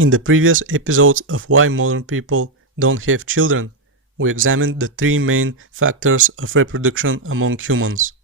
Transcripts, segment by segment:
In the previous episodes of Why Modern People Don't Have Children, we examined the three main factors of reproduction among humans: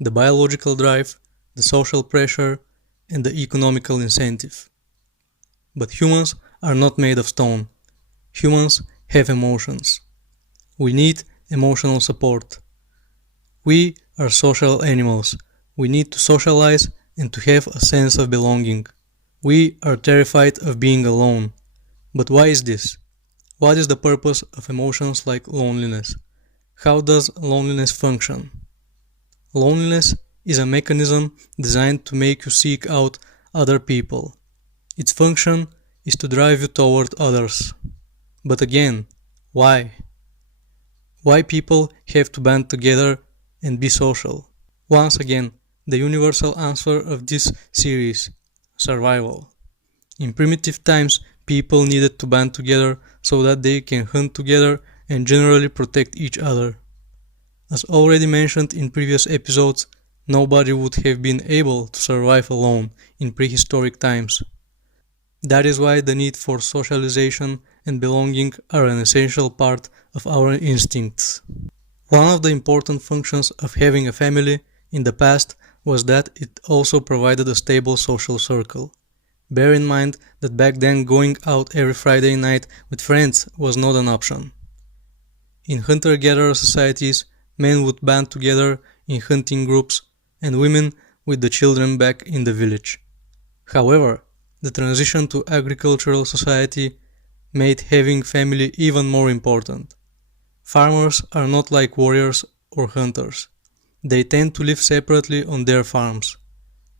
the biological drive, the social pressure, and the economical incentive. But humans are not made of stone. Humans have emotions. We need emotional support. We are social animals. We need to socialize and to have a sense of belonging. We are terrified of being alone. But why is this? What is the purpose of emotions like loneliness? How does loneliness function? Loneliness is a mechanism designed to make you seek out other people. Its function is to drive you toward others. But again, why? Why people have to band together and be social? Once again, the universal answer of this series: survival. In primitive times, people needed to band together so that they can hunt together and generally protect each other. As already mentioned in previous episodes, nobody would have been able to survive alone in prehistoric times. That is why the need for socialization and belonging are an essential part of our instincts. One of the important functions of having a family in the past was that it also provided a stable social circle. Bear in mind that back then going out every Friday night with friends was not an option. In hunter-gatherer societies, men would band together in hunting groups and women with the children back in the village. However, the transition to agricultural society made having family even more important. Farmers are not like warriors or hunters. They tend to live separately on their farms.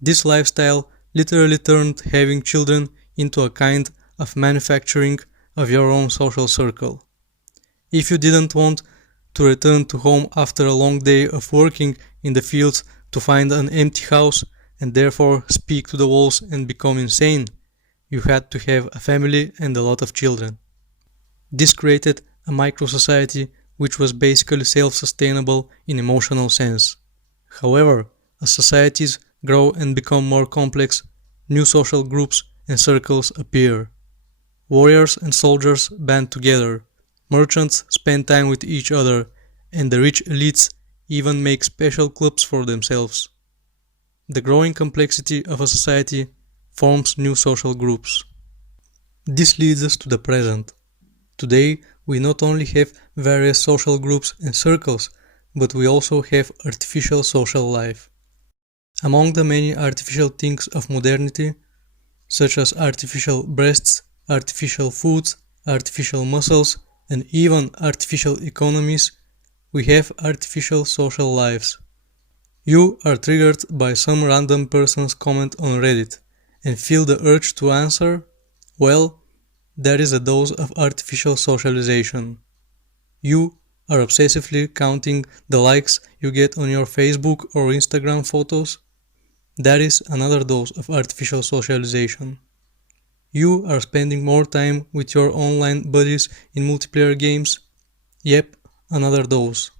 This lifestyle literally turned having children into a kind of manufacturing of your own social circle. If you didn't want to return to home after a long day of working in the fields to find an empty house and therefore speak to the walls and become insane, you had to have a family and a lot of children. This created a micro-society which was basically self-sustainable in emotional sense. However, as societies grow and become more complex, new social groups and circles appear. Warriors and soldiers band together, merchants spend time with each other, and the rich elites even make special clubs for themselves. The growing complexity of a society forms new social groups. This leads us to the present. Today, we not only have various social groups and circles, but we also have artificial social life. Among the many artificial things of modernity, such as artificial breasts, artificial foods, artificial muscles, and even artificial economies, we have artificial social lives. You are triggered by some random person's comment on Reddit and feel the urge to answer? Well, that is a dose of artificial socialization. You are obsessively counting the likes you get on your Facebook or Instagram photos? That is another dose of artificial socialization. You are spending more time with your online buddies in multiplayer games? Yep, another dose.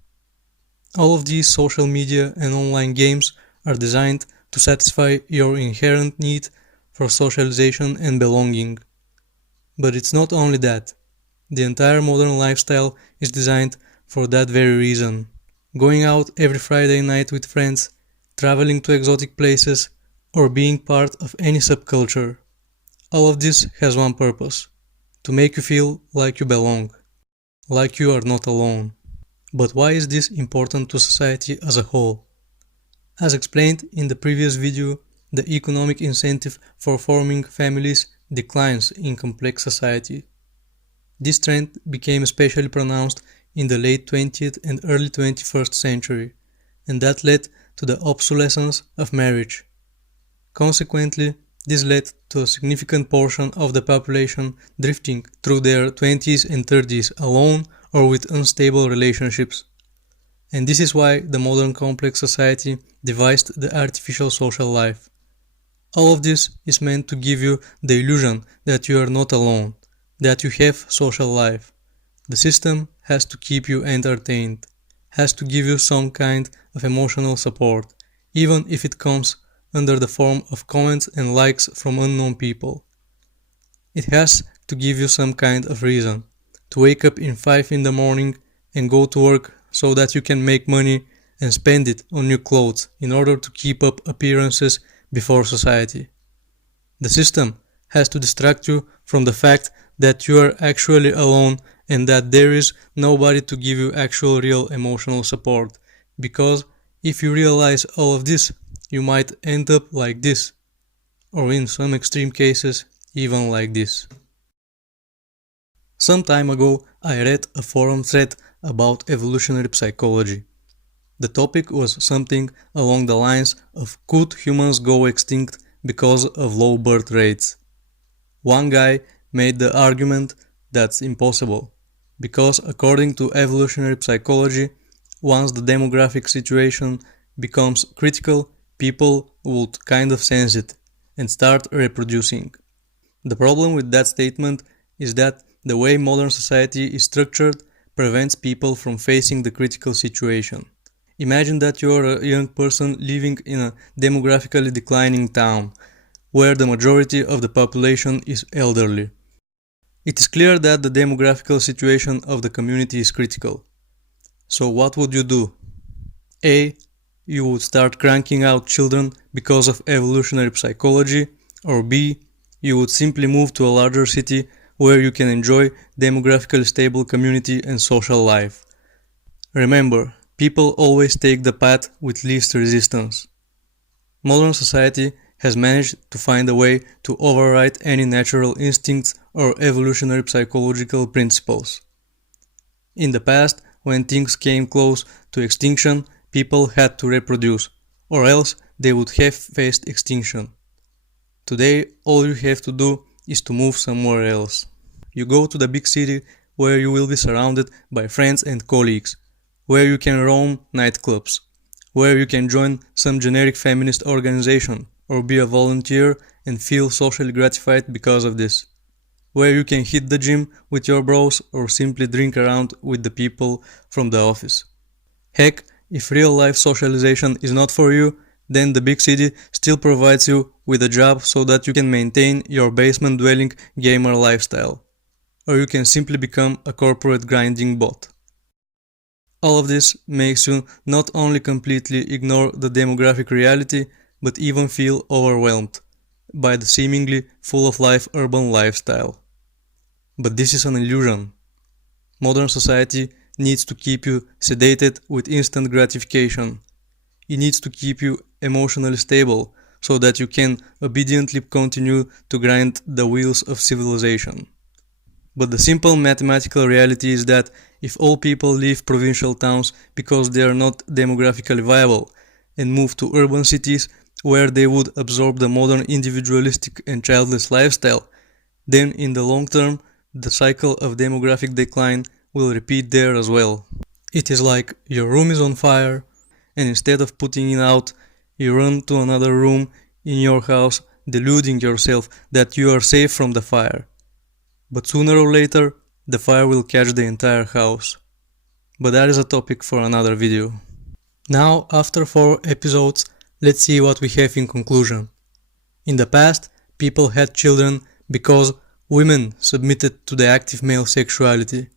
All of these social media and online games are designed to satisfy your inherent need for socialization and belonging. But it's not only that. The entire modern lifestyle is designed for that very reason. Going out every Friday night with friends, traveling to exotic places, or being part of any subculture. All of this has one purpose: to make you feel like you belong, like you are not alone. But why is this important to society as a whole? As explained in the previous video, the economic incentive for forming families declines in complex society. This trend became especially pronounced in the late 20th and early 21st century, and that led to the obsolescence of marriage. Consequently, this led to a significant portion of the population drifting through their 20s and 30s alone or with unstable relationships. And this is why the modern complex society devised the artificial social life. All of this is meant to give you the illusion that you are not alone, that you have social life. The system has to keep you entertained, has to give you some kind of emotional support, even if it comes under the form of comments and likes from unknown people. It has to give you some kind of reason to wake up in 5 in the morning and go to work so that you can make money and spend it on new clothes in order to keep up appearances before society. The system has to distract you from the fact that you are actually alone and that there is nobody to give you actual real emotional support, because if you realize all of this, you might end up like this, or in some extreme cases, even like this. Some time ago, I read a forum thread about evolutionary psychology. The topic was something along the lines of could humans go extinct because of low birth rates? One guy made the argument that's impossible, because according to evolutionary psychology, once the demographic situation becomes critical, people would kind of sense it and start reproducing. The problem with that statement is that the way modern society is structured prevents people from facing the critical situation. Imagine that you are a young person living in a demographically declining town, where the majority of the population is elderly. It is clear that the demographical situation of the community is critical. So what would you do? A. You would start cranking out children because of evolutionary psychology, or B. You would simply move to a larger city where you can enjoy demographically stable community and social life. Remember, people always take the path with least resistance. Modern society has managed to find a way to override any natural instincts or evolutionary psychological principles. In the past, when things came close to extinction, people had to reproduce, or else they would have faced extinction. Today, all you have to do is to move somewhere else. You go to the big city where you will be surrounded by friends and colleagues, where you can roam nightclubs, where you can join some generic feminist organization or be a volunteer and feel socially gratified because of this, where you can hit the gym with your bros or simply drink around with the people from the office. Heck, if real life socialization is not for you, then the big city still provides you with a job so that you can maintain your basement dwelling gamer lifestyle, or you can simply become a corporate grinding bot. All of this makes you not only completely ignore the demographic reality, but even feel overwhelmed by the seemingly full of life urban lifestyle. But this is an illusion. Modern society needs to keep you sedated with instant gratification. It needs to keep you emotionally stable so that you can obediently continue to grind the wheels of civilization. But the simple mathematical reality is that if all people leave provincial towns because they are not demographically viable and move to urban cities where they would absorb the modern individualistic and childless lifestyle, then in the long term, the cycle of demographic decline will repeat there as well. It is like your room is on fire, and instead of putting it out, you run to another room in your house, deluding yourself that you are safe from the fire. But sooner or later, the fire will catch the entire house. But that is a topic for another video. Now, after 4 episodes, let's see what we have in conclusion. In the past, people had children because women submitted to the active male sexuality.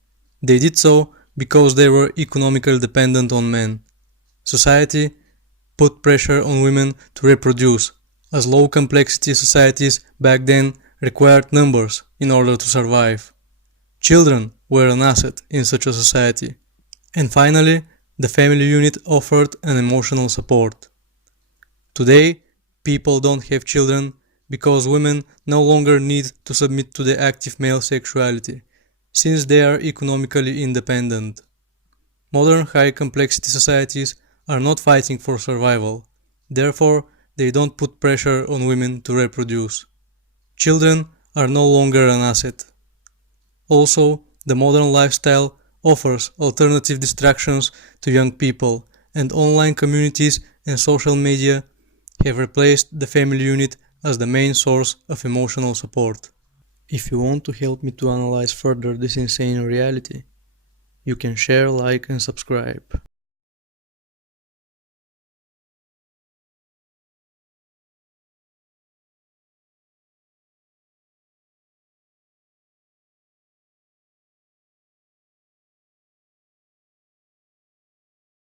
They did so because they were economically dependent on men. Society put pressure on women to reproduce, as low complexity societies back then required numbers in order to survive. Children were an asset in such a society. And finally, the family unit offered an emotional support. Today, people don't have children because women no longer need to submit to the active male sexuality, since they are economically independent. Modern high complexity societies are not fighting for survival, therefore they don't put pressure on women to reproduce. Children are no longer an asset. Also, the modern lifestyle offers alternative distractions to young people, and online communities and social media have replaced the family unit as the main source of emotional support. If you want to help me to analyze further this insane reality, you can share, like and subscribe.